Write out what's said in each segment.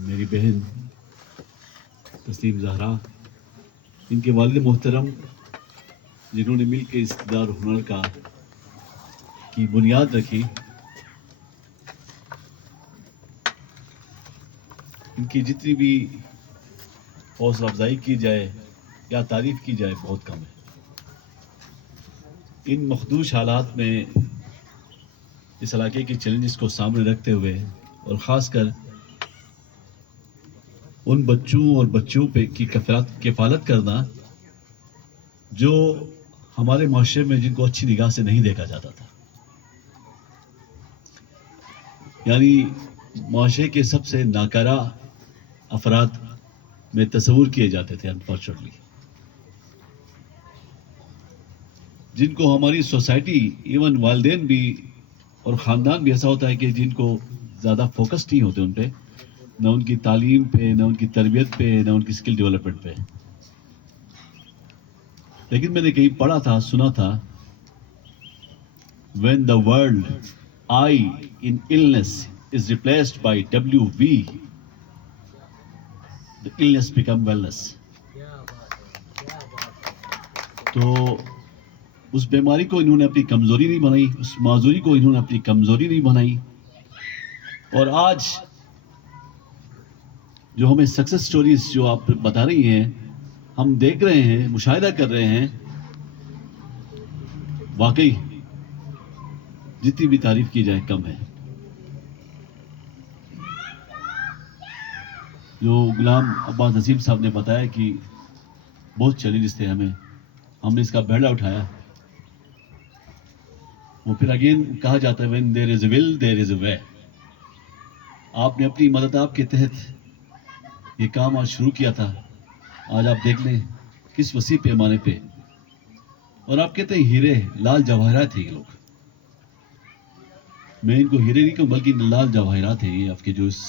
میری بہن تسلیم زہرا، ان کے والد محترم جنہوں نے مل کے اقتدار ہنر کا کی بنیاد رکھی، ان کی جتنی بھی حوصلہ افزائی کی جائے یا تعریف کی جائے بہت کم ہے۔ ان مخدوش حالات میں اس علاقے کے چیلنجز کو سامنے رکھتے ہوئے اور خاص کر ان بچوں اور بچیوں پہ کی کفالت کرنا جو ہمارے معاشرے میں جن کو اچھی نگاہ سے نہیں دیکھا جاتا تھا، یعنی معاشرے کے سب سے ناکارہ افراد میں تصور کیے جاتے تھے انفارچونیٹلی، جن کو ہماری سوسائٹی ایون والدین بھی اور خاندان بھی ایسا ہوتا ہے کہ جن کو زیادہ فوکس نہیں ہوتے ان پہ، نہ ان کی تعلیم پہ، نہ ان کی تربیت پہ، نہ ان کی اسکل ڈیولپمنٹ پہ۔ لیکن میں نے کہیں پڑھا تھا، سنا تھا، when the word I in illness is replaced by WV, the illness become wellness. تو اس بیماری کو انہوں نے اپنی کمزوری نہیں بنائی، اس معذوری کو انہوں نے اپنی کمزوری نہیں بنائی، اور آج جو ہمیں سکسیس سٹوریز جو آپ بتا رہی ہیں، ہم دیکھ رہے ہیں، مشاہدہ کر رہے ہیں، واقعی جتنی بھی تعریف کی جائے کم ہے۔ جو غلام عباس نسیم صاحب نے بتایا کہ بہت چیلنجز تھے، ہم نے اس کا بیڑا اٹھایا۔ وہ پھر اگین کہا جاتا ہے when there is a will there is a way۔ آپ نے اپنی مدد آپ کے تحت یہ کام آج شروع کیا تھا، آج آپ دیکھ لیں کس وسیع پیمانے پہ، اور آپ کہتے ہیں ہیرے لال جواہرات ہیں یہ لوگ۔ میں ان کو ہیرے نہیں کہوں بلکہ لال جواہرات ہیں یہ آپ کے جو اس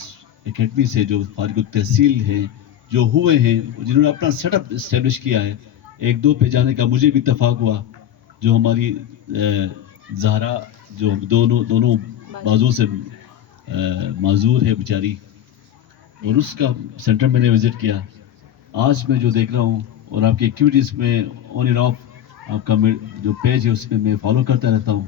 اکیڈمی سے جو فارغ التحصیل ہیں، جو ہوئے ہیں، جنہوں نے اپنا سیٹ اپ اسٹیبلش کیا ہے۔ ایک دو پہ جانے کا مجھے بھی اتفاق ہوا، جو ہماری زہرا جو دونوں بازوں سے معذور ہے بیچاری، اور اس کا سینٹر میں نے وزٹ کیا۔ آج میں جو دیکھ رہا ہوں اور آپ کی ایکٹیویٹیز میں آن اینڈ آف آپ کا جو پیج ہے اس میں میں فالو کرتا رہتا ہوں،